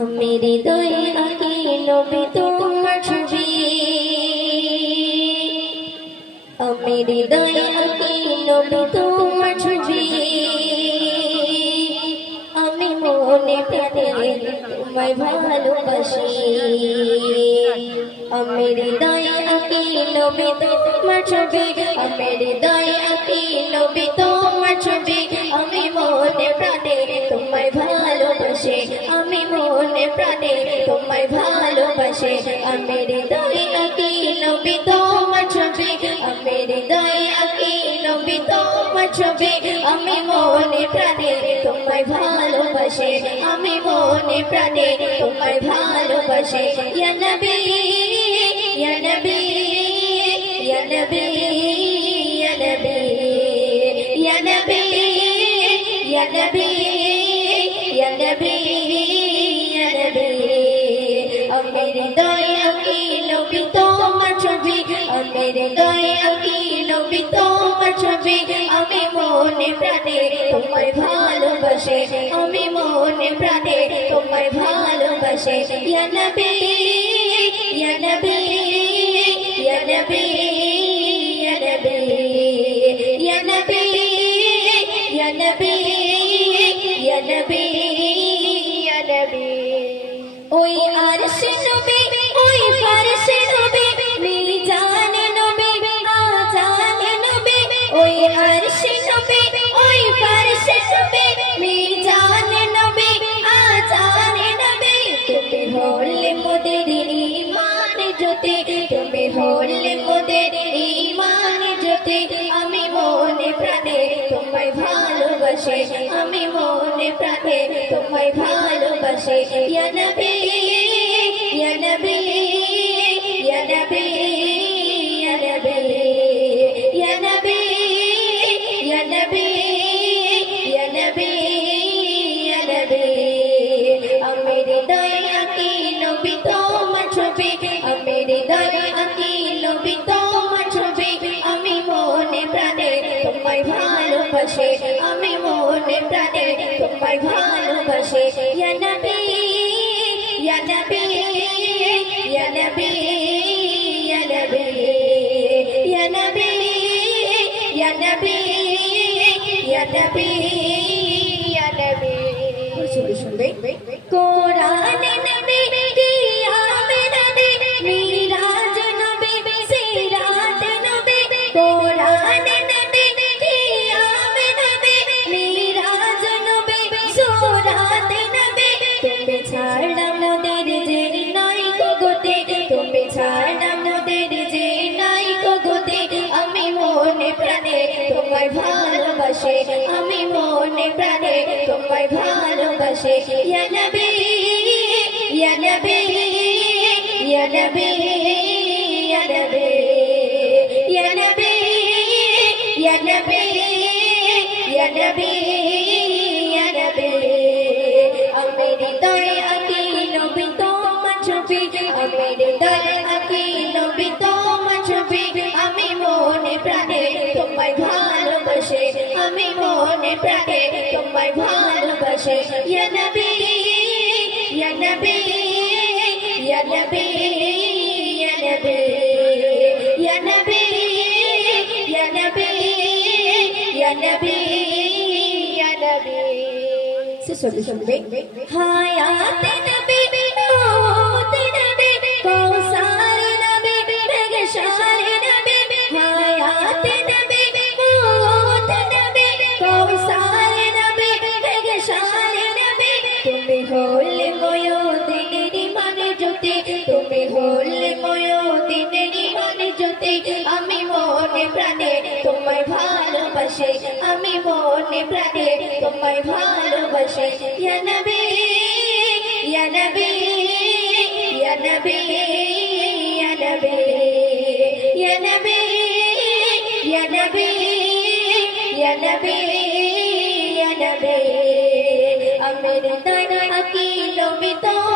আমি হৃদয়ে আঁকি নবী তোমার ছবি, আমি হৃদয়ে আঁকি নবী তোমার ছবি, আমি মনে প্রাণে তোমায় ভালোবাসি। আমি হৃদয়ে আঁকি নবী তোমার ছবি, আমি হৃদয়ে আঁকি নবী তোমার ছবি, আমি মনে প্রাণে তোমায় ভালোবাসি, আমি মনে প্রাণে তোমায় ভালোবাসি। আমি হৃদয়ে আঁকি নবী তোমার ছবি, আমি হৃদয়ে আঁকি নবী তোমার ছবি, আমি মনে প্রাণে তোমায় ভালোবাসি, আমি মনে প্রাণে তোমায় ভালোবাসি। ইয়া নবী ইয়া নবী ইয়া নবী ইয়া নবী ইয়া নবী ইয়া নবী ইয়া নবী ইয়া নবী। আমি হৃদয়ে আঁকি নবী তোমার ছবি, আমি হৃদয়ে আঁকি নবী তোমার ছবি, আমি মনে প্রাণে তোমায় ভালোবাসি, আমি মনে প্রাণে তোমায় ভালোবাসি। ইয়া নবী ইয়া নবী ইয়া নবী ইয়া নবী ইয়া নবী ইয়া নবী ইয়া নবী ইয়া নবী। ওই আরশে নবী ওই ফারশে নবী, মিজানে নবী আজানে নবী, ওই আরশে নবী ওই ফারশে নবী, মিজানে নবী আজানে নবী। তুমি হলে মোদের ঈমান জ্যোতি, তুমি হলে মোদের ঈমান জ্যোতি, আমি মনে প্রাণে তোমায় ভালোবাসি, আমি মনে প্রাণে তোমায় ভালোবাসি। ইয়া নবী ইয়া নবী ইয়া নবী ইয়া নবী ইয়া নবী ইয়া নবী ইয়া নবী ইয়া নবী। আমি হৃদয়ে আঁকি নবী তোমার ছবি, আমি হৃদয়ে আঁকি নবী তোমার ছবি, আমি মনে প্রাণে তোমায় ভালোবাসি, আমি মনে প্রাণে তোমায় ভালোবাসি। ইয়া নবী ইয়া নবী ইয়া নবী ইয়া নবী ইয়া নবী ইয়া নবী ইয়া নবী ইয়া নবী। শুনবে কোরআনে নবী কিয়ামে নবী, মিরাজ নবী সিরাত নবী, কোরআনে নবী কিয়ামে নবী, মিরাজ নবী সুরাত নবী। তুমি ছাড়া মোদের যে নাই গো গতি, তুমি ছাড়া মোদের যে নাই গো গতি, আমি মনে প্রাণে তোমায় ভালোবাসি, আমি মনে প্রাণে তোমায় ভালোবাসি। ইয়া নবী ইয়া নবী ইয়া নবী ইয়া নবী ইয়া নবী ইয়া নবী ইয়া নবী ইয়া নবী। আমি হৃদয়ে আঁকি নবী তোমার ছবি, আমি হৃদয়ে আঁকি নবী তোমার ছবি, আমি মনে প্রাণে তোমায় ভালোবাসি, আমি মনে প্রাণে তোমায় ভালোবাসি। ইয়া নবী ইয়া নবী ইয়া নবী ইয়া নবী ইয়া নবী ইয়া নবী ইয়া নবী ইয়া নবী। শুনবে হায়াতে নবী মওতে নবী, কৌসারে নবী বেগশারে নবী, হায়াতে নবী মওতে নবী, কৌসারে নবী বেগশারে নবী। তুমি হলে ময়ূদিনের মানে জ্যোতি, তুমি হলে ময়ূদিনের মানে জ্যোতি, আমি মনে প্রাণে তোমায় ভালোবাসি, আমি মনে প্রাণে তোমায় ভালোবাসি। ইয়া নবী ইয়া নবী ইয়া নবী ইয়া নবী ইয়া নবী ইয়া নবী ইয়া নবী ইয়া নবী। আমি হৃদয়ে আঁকি নবী তোমার